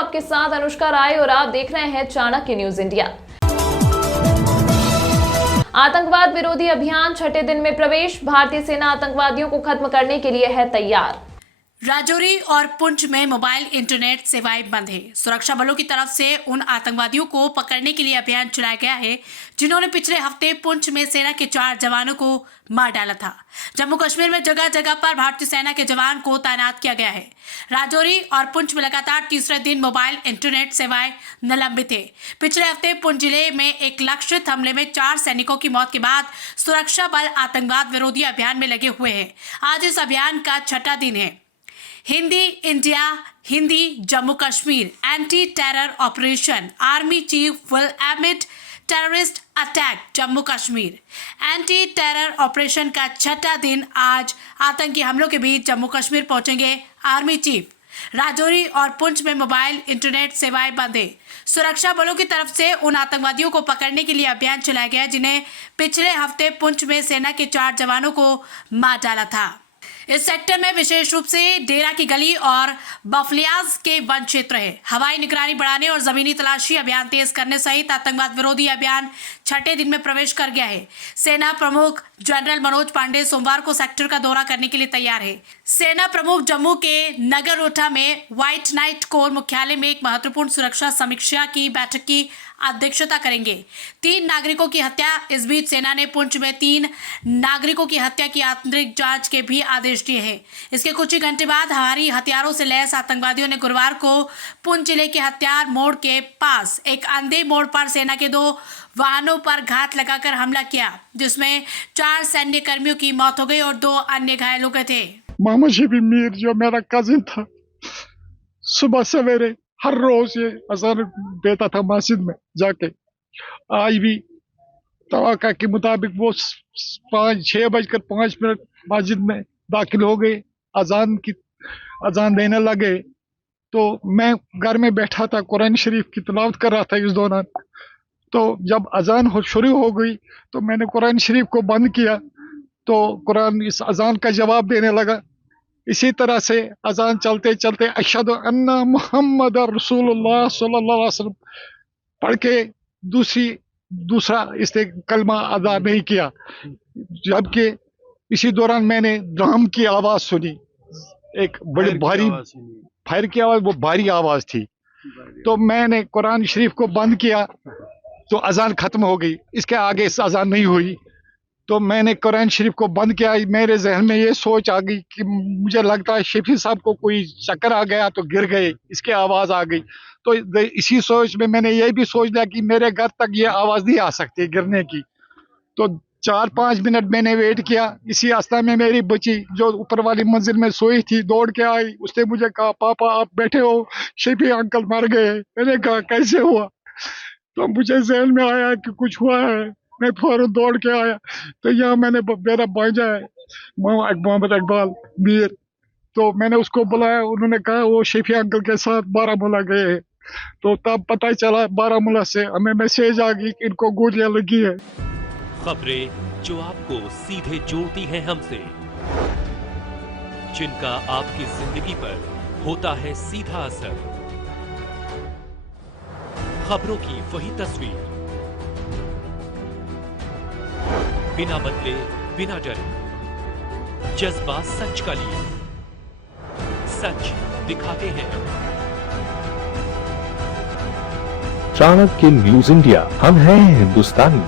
आपके साथ अनुष्का राय और आप देख रहे हैं चाणक्य न्यूज इंडिया। आतंकवाद विरोधी अभियान छठे दिन में प्रवेश, भारतीय सेना आतंकवादियों को खत्म करने के लिए है तैयार। राजौरी और पुंछ में मोबाइल इंटरनेट सेवाएं बंद है। सुरक्षा बलों की तरफ से उन आतंकवादियों को पकड़ने के लिए अभियान चलाया गया है जिन्होंने पिछले हफ्ते पुंछ में सेना के 4 जवानों को मार डाला था। जम्मू कश्मीर में जगह जगह पर भारतीय सेना के जवान को तैनात किया गया है। राजौरी और पुंछ में लगातार तीसरे दिन मोबाइल इंटरनेट सेवाएं निलंबित है। पिछले हफ्ते पुंछ जिले में एक लक्षित हमले में 4 सैनिकों की मौत के बाद सुरक्षा बल आतंकवाद विरोधी अभियान में लगे हुए हैं। आज इस अभियान का 6वां दिन है। Hindi India, Hindi Jammu Kashmir anti terror operation, army chief will emit terrorist attack Jammu Kashmir. Anti terror operation का 6वां दिन आज आतंकी हमलों के बीच जम्मू कश्मीर पहुंचेंगे आर्मी चीफ। राजौरी और पुंछ में मोबाइल इंटरनेट सेवाएं बंद है। सुरक्षा बलों की तरफ से उन आतंकवादियों को पकड़ने के लिए अभियान चलाया गया जिन्हें पिछले हफ्ते पुंछ में सेना के 4 जवानों को मार डाला था। इस सेक्टर में विशेष रूप से डेरा की गली और बफलियाज के वन क्षेत्र है। हवाई निगरानी बढ़ाने और जमीनी तलाशी अभियान तेज करने सहित आतंकवाद विरोधी अभियान 6ठे दिन में प्रवेश कर गया है। सेना प्रमुख जनरल मनोज पांडे सोमवार को सेक्टर का दौरा करने के लिए तैयार है। सेना प्रमुख जम्मू के नगरोटा में व्हाइट नाइट कोर मुख्यालय में एक महत्वपूर्ण सुरक्षा समीक्षा की बैठक की अध्यक्षता करेंगे। 3 नागरिकों की हत्या। इस बीच सेना ने पुंछ में 3 नागरिकों की हत्या की आंतरिक जांच के भी आदेश दिए हैं। इसके कुछ ही घंटे बाद भारी हथियारों से लैस आतंकवादियों ने गुरुवार को पुंछ जिले के हथियार मोड़ के पास एक अंधे मोड़ पर सेना के 2 वाहनों पर घात लगाकर हमला किया, जिसमें 4 सैन्य कर्मियों की मौत हो गई और 2 अन्य घायल हो गए थे। मोहम्मद शफी मीर जो मेरा कजिन था, सुबह सवेरे हर रोज ये अज़ान देता था मस्जिद में जाके। आज भी तवक्का के मुताबिक वो 6:05 मस्जिद में दाखिल हो गए, अजान देने लगे। तो मैं घर में बैठा था, कुरान शरीफ की तिलावत कर रहा था इस दौरान। तो जब अजान शुरू हो गई तो मैंने कुरान शरीफ को बंद किया तो कुरान इस अजान का जवाब देने लगा। इसी तरह से अजान चलते चलते अशहदु अन्ना मुहम्मद रसूलुल्लाह सल्लल्लाहु अलैहि वसल्लम पढ़ के दूसरा इसने कलमा अदा नहीं किया। जबकि इसी दौरान मैंने ड्रम की आवाज सुनी, एक बड़ी भारी फायर की आवाज, वो भारी आवाज थी। तो मैंने कुरान शरीफ को बंद किया तो अजान खत्म हो गई। इसके आगे अजान नहीं हुई तो मैंने कुरान शरीफ को बंद किया। मेरे जहन में ये सोच आ गई कि मुझे लगता है शफी साहब को कोई चक्कर आ गया तो गिर गए, इसकी आवाज़ आ गई। तो इसी सोच में मैंने ये भी सोच लिया कि मेरे घर तक ये आवाज़ नहीं आ सकती गिरने की। तो 4-5 मिनट मैंने वेट किया। इसी अवस्था में मेरी बच्ची जो ऊपर वाली मंजिल में सोई थी दौड़ के आई। उसने मुझे कहा, पापा आप बैठे हो, शफी अंकल मर गए। मैंने कहा कैसे हुआ? तो मुझे जहन में आया कि कुछ हुआ है। मैं फौरन दौड़ के आया तो यहाँ मेरा भांजा है मोहम्मद इकबाल मीर, तो मैंने उसको बुलाया। उन्होंने कहा वो शफी अंकल के साथ बारामूला गए हैं। तो तब पता चला बारामूला से हमें मैसेज आ गई कि इनको गोलियां लगी है। खबरें जो आपको सीधे जोड़ती हैं हमसे, जिनका आपकी जिंदगी पर होता है सीधा असर, खबरों की वही तस्वीर, बिना बदले बिना डरे, जज्बा सच का लिए, सच दिखाते हैं। चाणक्य न्यूज इंडिया, हम हैं हिंदुस्तानी।